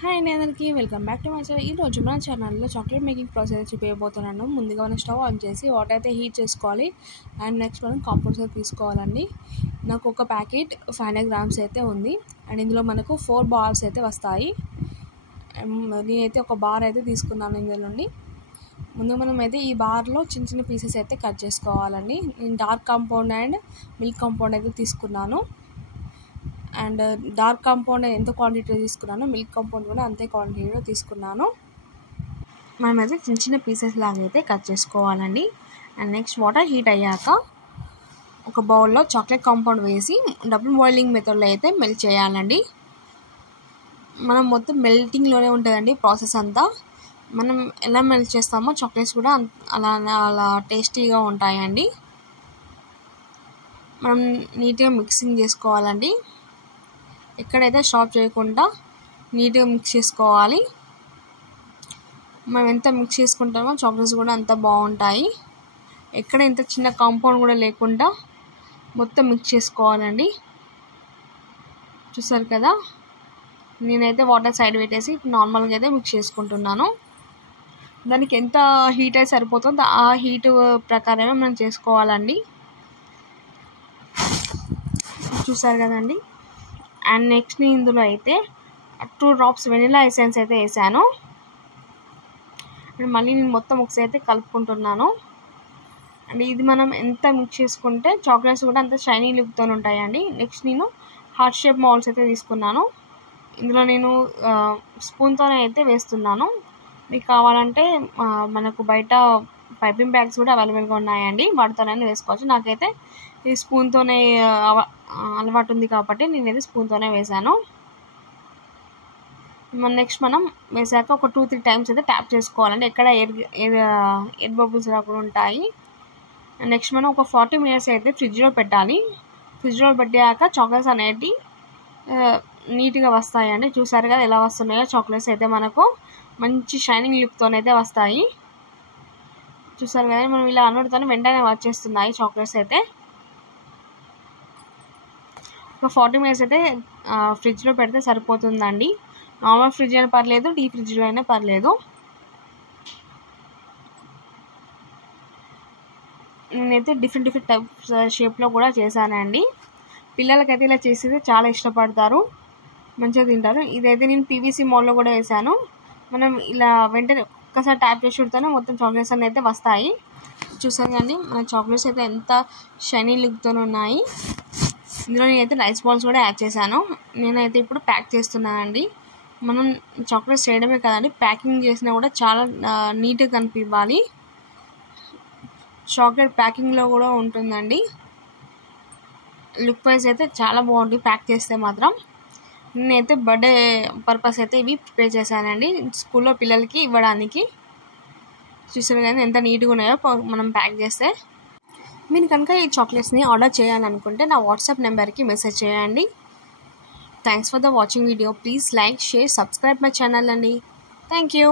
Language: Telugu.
హాయ్ అండి అందరికీ welcome back to my channel. ఈరోజు మన ఛానల్లో చాక్లెట్ మేకింగ్ ప్రాసెస్ చూపించబోతున్నాను. ముందుగా మనం స్టవ్ ఆన్ చేసి వాటర్ అయితే హీట్ చేసుకోవాలి. అండ్ నెక్స్ట్ మనం కాంపౌండ్ సోప్ తీసుకోవాలండి. నాకు ఒక ప్యాకెట్ 500 గ్రామ్స్ అయితే ఉంది. అండ్ ఇందులో మనకు 4 బార్స్ అయితే వస్తాయి. నేనైతే ఒక బార్ అయితే తీసుకున్నాను ఇందులో నుండి. ముందు మనం అయితే ఈ బార్లో చిన్న చిన్న పీసెస్ అయితే కట్ చేసుకోవాలండి. నేను dark compound and milk compound అయితే తీసుకున్నాను. అండ్ డార్క్ కాంపౌండ్ ఎంత క్వాంటిటీలో తీసుకున్నానో మిల్క్ కాంపౌండ్ కూడా అంతే క్వాంటిటీలో తీసుకున్నాను. మనమైతే చిన్న చిన్న పీసెస్ లాగా అయితే కట్ చేసుకోవాలండి. అండ్ నెక్స్ట్ వాటర్ హీట్ అయ్యాక ఒక బౌల్లో చాక్లెట్ కాంపౌండ్ వేసి డబుల్ బాయిలింగ్ మెథడ్లో అయితే మెల్ట్ చేయాలండి. మనం మొత్తం మెల్టింగ్లోనే ఉంటుందండి ప్రాసెస్ అంతా. మనం ఎలా మెల్ట్ చేస్తామో చాక్లెట్స్ కూడా అలా టేస్టీగా ఉంటాయండి. మనం నీట్గా మిక్సింగ్ చేసుకోవాలండి. ఎక్కడైతే స్టాప్ చేయకుండా నీట్గా మిక్స్ చేసుకోవాలి. మనం ఎంత మిక్స్ చేసుకుంటామో చాక్లెట్స్ కూడా అంత బాగుంటాయి. ఎక్కడ ఇంత చిన్న కాంపౌండ్ కూడా లేకుండా మొత్తం మిక్స్ చేసుకోవాలండి. చూసారు కదా, నేనైతే వాటర్ సైడ్ పెట్టేసి నార్మల్గా అయితే మిక్స్ చేసుకుంటున్నాను. దానికి ఎంత హీట్ అయితే సరిపోతుందో ఆ హీట్ ప్రకారమే మనం చేసుకోవాలండి. చూసారు కదండి. అండ్ నెక్స్ట్ నేను ఇందులో అయితే 2 డ్రాప్స్ వెనిలా ఎసెన్స్ అయితే వేసాను. అండ్ మళ్ళీ నేను మొత్తం ఒకసారి అయితే కలుపుకుంటున్నాను. అండ్ ఇది మనం ఎంత మిక్స్ చేసుకుంటే చాక్లెట్స్ కూడా అంత షైనీ లుక్తో ఉంటాయండి. నెక్స్ట్ నేను హార్ట్ షేప్ మౌల్డ్స్ అయితే తీసుకున్నాను. ఇందులో నేను స్పూన్తోనే అయితే వేస్తున్నాను. మీకు కావాలంటే మనకు బయట పైపింగ్ బ్యాగ్స్ కూడా అవైలబుల్గా ఉన్నాయండి, వాటితోనైనా వేసుకోవచ్చు. నాకైతే ఈ స్పూన్తోనే అలవాటు ఉంది కాబట్టి నేనైతే స్పూన్తోనే వేసాను. నెక్స్ట్ మనం వేసాక ఒక 2-3 టైమ్స్ అయితే ట్యాప్ చేసుకోవాలండి. ఎక్కడ ఎయిర్ బబుల్స్ రాకుండా ఉంటాయి. నెక్స్ట్ మనం ఒక 40 మినిట్స్ అయితే ఫ్రిడ్జ్లో పెట్టాలి. ఫ్రిడ్జ్లో పెట్టాక చాక్లెట్స్ అనేవి నీట్గా వస్తాయండి. చూసారు కదా ఎలా వస్తున్నాయో చాక్లెట్స్ అయితే మనకు మంచి షైనింగ్ లుక్తోనైతే వస్తాయి. చూసారు కదా, మనం ఇలా అనుడితోనే వెంటనే వచ్చేస్తున్నాయి చాక్లెట్స్ అయితే. ఒక 40 మినిట్స్ అయితే ఫ్రిడ్జ్లో పెడితే సరిపోతుందండి. నార్మల్ ఫ్రిడ్జ్ అయినా పర్లేదు, డీప్ ఫ్రిడ్జ్లో అయినా పర్లేదు. నేనైతే డిఫరెంట్ టైప్స్ షేప్లో కూడా చేశానండి. పిల్లలకైతే ఇలా చేసేది చాలా ఇష్టపడతారు, మంచిగా తింటారు. ఇదైతే నేను పీవీసీ మోల్డ్లో కూడా వేసాను. మనం ఇలా వెంటనే ఒక్కసారి ట్యాప్ చేసి పెడితేనే మొత్తం చాక్లెట్స్ అన్నీ అయితే వస్తాయి. చూసారు కానీ మన చాక్లెట్స్ అయితే ఎంత షైనీ లుక్తో ఉన్నాయి. ఇందులో నేనైతే రైస్ బాల్స్ కూడా యాడ్ చేశాను. నేనైతే ఇప్పుడు ప్యాక్ చేస్తున్నానండి. మనం చాక్లెట్స్ చేయడమే కదండి, ప్యాకింగ్ చేసినా కూడా చాలా నీట్గా కనిపించాలి. చాక్లెట్ ప్యాకింగ్లో కూడా ఉంటుందండి. లుక్ వైజ్ అయితే చాలా బాగుంటుంది ప్యాక్ చేస్తే మాత్రం. నేనైతే బర్త్డే పర్పస్ అయితే ఇవి ప్రిపేర్ చేశానండి, స్కూల్లో పిల్లలకి ఇవ్వడానికి. చూసారు కానీ ఎంత నీట్గా ఉన్నాయో మనం ప్యాక్ చేస్తే. మీరు కనుక ఈ చాక్లెట్స్ని ఆర్డర్ చేయాలనుకుంటే నా వాట్సాప్ నెంబర్కి మెసేజ్ చేయండి. Thanks for the watching video. Please like, share, subscribe my channel అండి. Thank you.